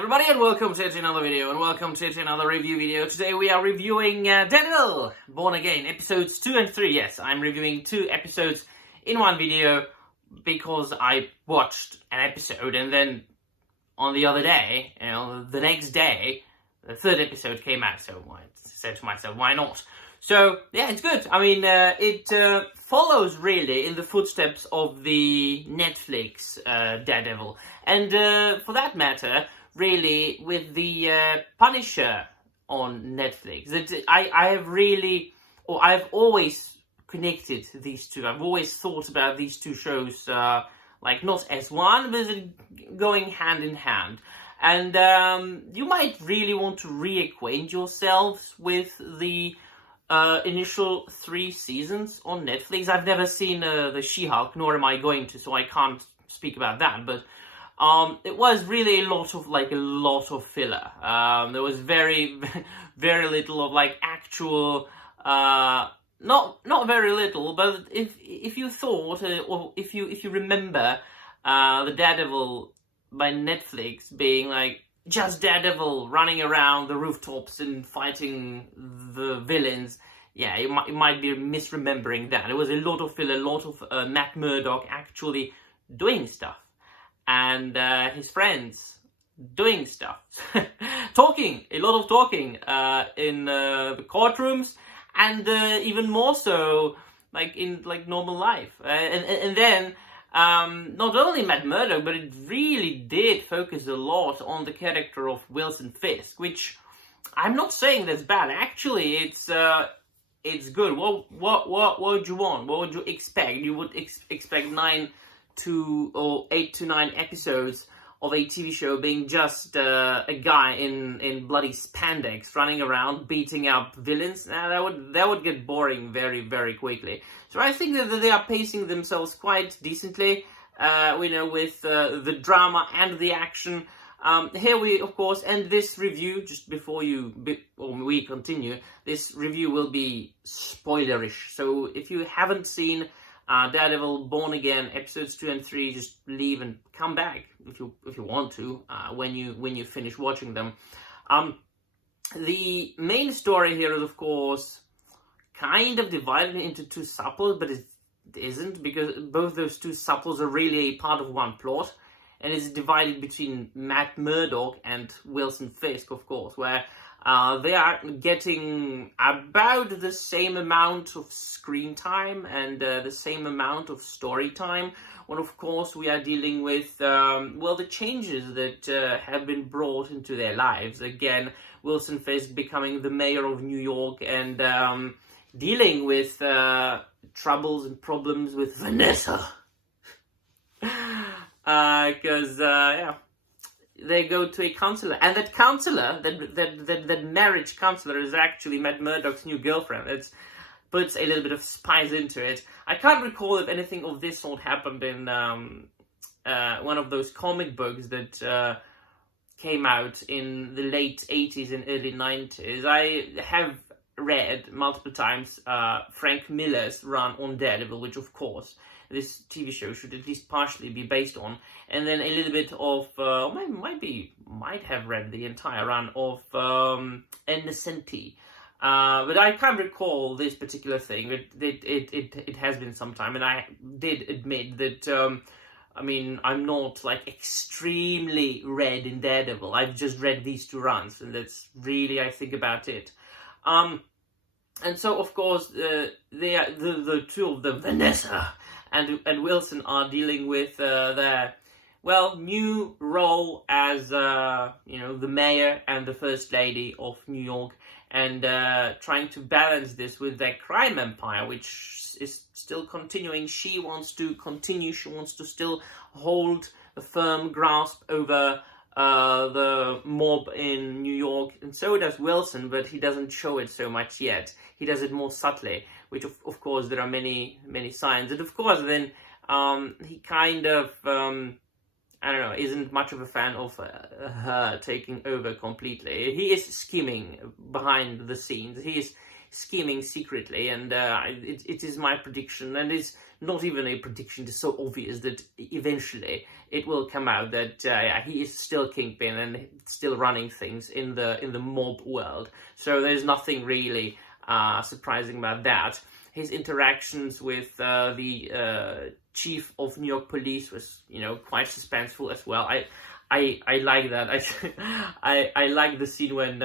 everybody, and welcome to another video, and welcome to another review video. Today we are reviewing Daredevil, Born Again, episodes 2 and 3. Yes, I'm reviewing 2 episodes in one video because I watched an episode and then on the other day, the next day, the 3rd episode came out, so I said to myself, why not? So, yeah, it's good. I mean, it follows really in the footsteps of the Netflix Daredevil. And for that matter, really, with the Punisher on Netflix, that I've always connected these two. I've always thought about these two shows, like not as one, but going hand in hand. And you might really want to reacquaint yourselves with the initial 3 seasons on Netflix. I've never seen the She-Hulk, nor am I going to, so I can't speak about that. But it was really a lot of filler. There was very, very little of actual, not very little. But if you thought, or if you remember, the Daredevil by Netflix being just Daredevil running around the rooftops and fighting the villains. Yeah, you might be misremembering that. There was a lot of filler, a lot of Matt Murdock actually doing stuff. And his friends doing stuff. Talking, a lot of talking in the courtrooms. And even more so in normal life. And then not only Matt Murdock, but it really did focus a lot on the character of Wilson Fisk, which I'm not saying that's bad. Actually, it's good. What would you want? What would you expect? You would expect 8 to 9 episodes of a TV show being just a guy in bloody spandex running around beating up villains. That would get boring very, very quickly. So I think that they are pacing themselves quite decently, with the drama and the action. Here we, of course, end this review. Just before we continue, this review will be spoilerish. So if you haven't seen Daredevil Born Again episodes 2 and 3, just leave and come back if you want to when you finish watching them. The main story here is, of course, kind of divided into 2 subplots, but it isn't, because both those 2 subplots are really a part of one plot, and it's divided between Matt Murdock and Wilson Fisk, of course, where they are getting about the same amount of screen time and the same amount of story time, when of course we are dealing with, the changes that have been brought into their lives. Again, Wilson Fisk becoming the mayor of New York and dealing with troubles and problems with Vanessa. Because, they go to a counselor, and that counselor, that marriage counselor, is actually Matt Murdock's new girlfriend. It puts a little bit of spice into it. I can't recall if anything of this sort happened in one of those comic books that came out in the late 80s and early 90s. I have read multiple times Frank Miller's run on Daredevil, which of course this TV show should at least partially be based on, and then a little bit of, might have read the entire run of Innocenti. But I can't recall this particular thing. It has been some time, and I did admit that, I'm not extremely read in Daredevil. I've just read these 2 runs, and that's really, I think, about it. And so, of course, the 2 of them, Vanessa and Wilson, are dealing with their, new role as, the mayor and the first lady of New York, and trying to balance this with their crime empire, which is still continuing. She wants to continue. She wants to still hold a firm grasp over the mob in New York, and so does Wilson, but he doesn't show it so much yet. He does it more subtly, which of course there are many signs. And of course then he kind of, isn't much of a fan of her taking over completely. He is scheming behind the scenes. scheming secretly, and it is my prediction, and it's not even a prediction, it's so obvious that eventually it will come out that he is still Kingpin and still running things in the mob world. So there's nothing really surprising about that. His interactions with the chief of New York police was, quite suspenseful as well. I like that. I like the scene when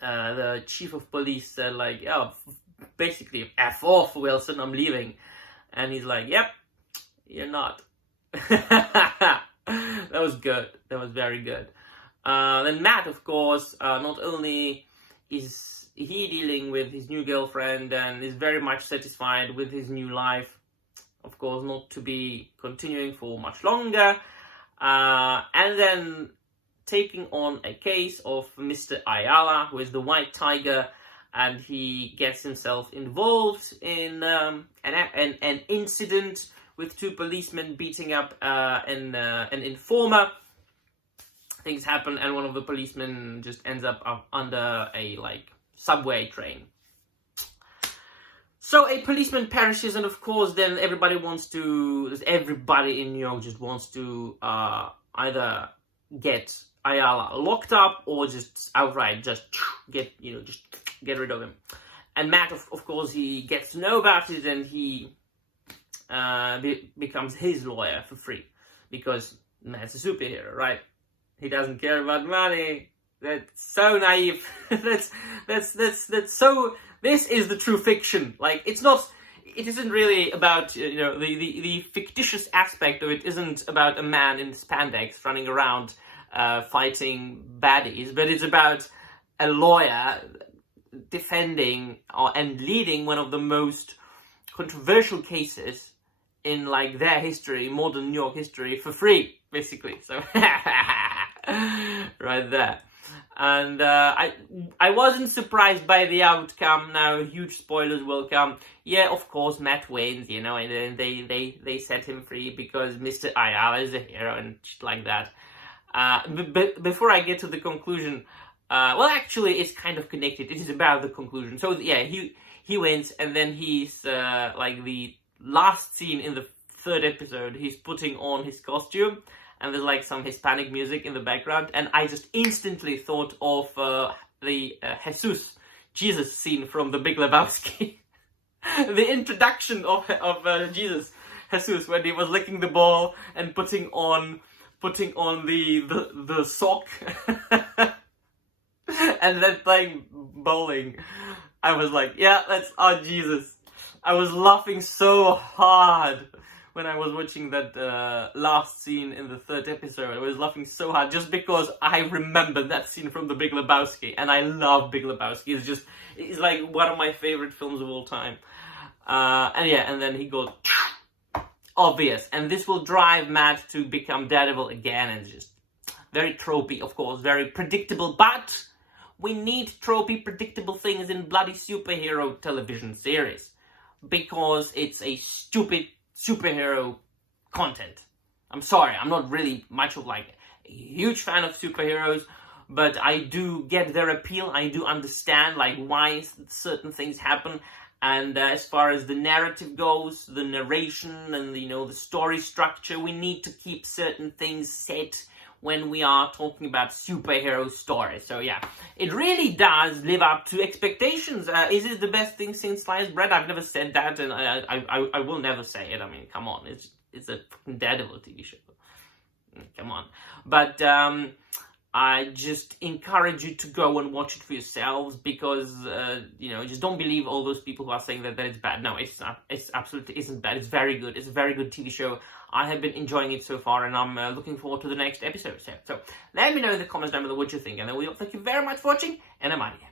the chief of police said, like, oh, basically, F off, Wilson, I'm leaving. And he's like, yep, you're not. That was good. That was very good. Then Matt, of course, not only is he dealing with his new girlfriend and is very much satisfied with his new life, of course, not to be continuing for much longer, and then taking on a case of Mr. Ayala, who is the White Tiger, and he gets himself involved in an incident with two policemen beating up an informer. Things happen, and one of the policemen just ends up under a subway train. So a policeman perishes, and of course, then everybody in New York just wants to either get Ayala locked up or just outright just get rid of him. And Matt, of course, he gets to know about it, and he becomes his lawyer for free, because Matt's a superhero, right? He doesn't care about money. That's so naive. that's so. This is the true fiction. Like, it isn't really about, the fictitious aspect of it isn't about a man in spandex running around fighting baddies, but it's about a lawyer defending and leading one of the most controversial cases in their history, modern New York history, for free, basically. So right there. And I wasn't surprised by the outcome. Now, huge spoilers will come. Yeah, of course, Matt wins, and then they set him free because Mr. Ayala is a hero and shit like that. But before I get to the conclusion, well, actually, it's kind of connected. It is about the conclusion. So, yeah, he wins, and then he's, the last scene in the 3rd episode, he's putting on his costume, and there's some Hispanic music in the background, and I just instantly thought of the Jesus scene from The Big Lebowski. The introduction of Jesus, when he was licking the ball and putting on the sock and then playing bowling. I was like, yeah, that's our Jesus. I was laughing so hard when I was watching that last scene in the 3rd episode. I was laughing so hard just because I remembered that scene from The Big Lebowski, and I love Big Lebowski. It's one of my favorite films of all time. And then he goes obvious, and this will drive Matt to become Daredevil again, and just very tropey, of course, very predictable, but we need tropey, predictable things in bloody superhero television series, because it's a stupid superhero content. I'm sorry, I'm not really much of a huge fan of superheroes, but I do get their appeal. I do understand why certain things happen, and as far as the narrative goes, the narration and the story structure, we need to keep certain things set when we are talking about superhero stories. So yeah, it really does live up to expectations. Is it the best thing since sliced bread? I've never said that, and I will never say it. I mean, come on, it's a fucking Daredevil TV show. Come on. But I just encourage you to go and watch it for yourselves, because just don't believe all those people who are saying that it's bad. No, it's not. It absolutely isn't bad. It's very good. It's a very good TV show. I have been enjoying it so far, and I'm looking forward to the next episode. So let me know in the comments down below what you think, and then thank you very much for watching, and I'm out of here.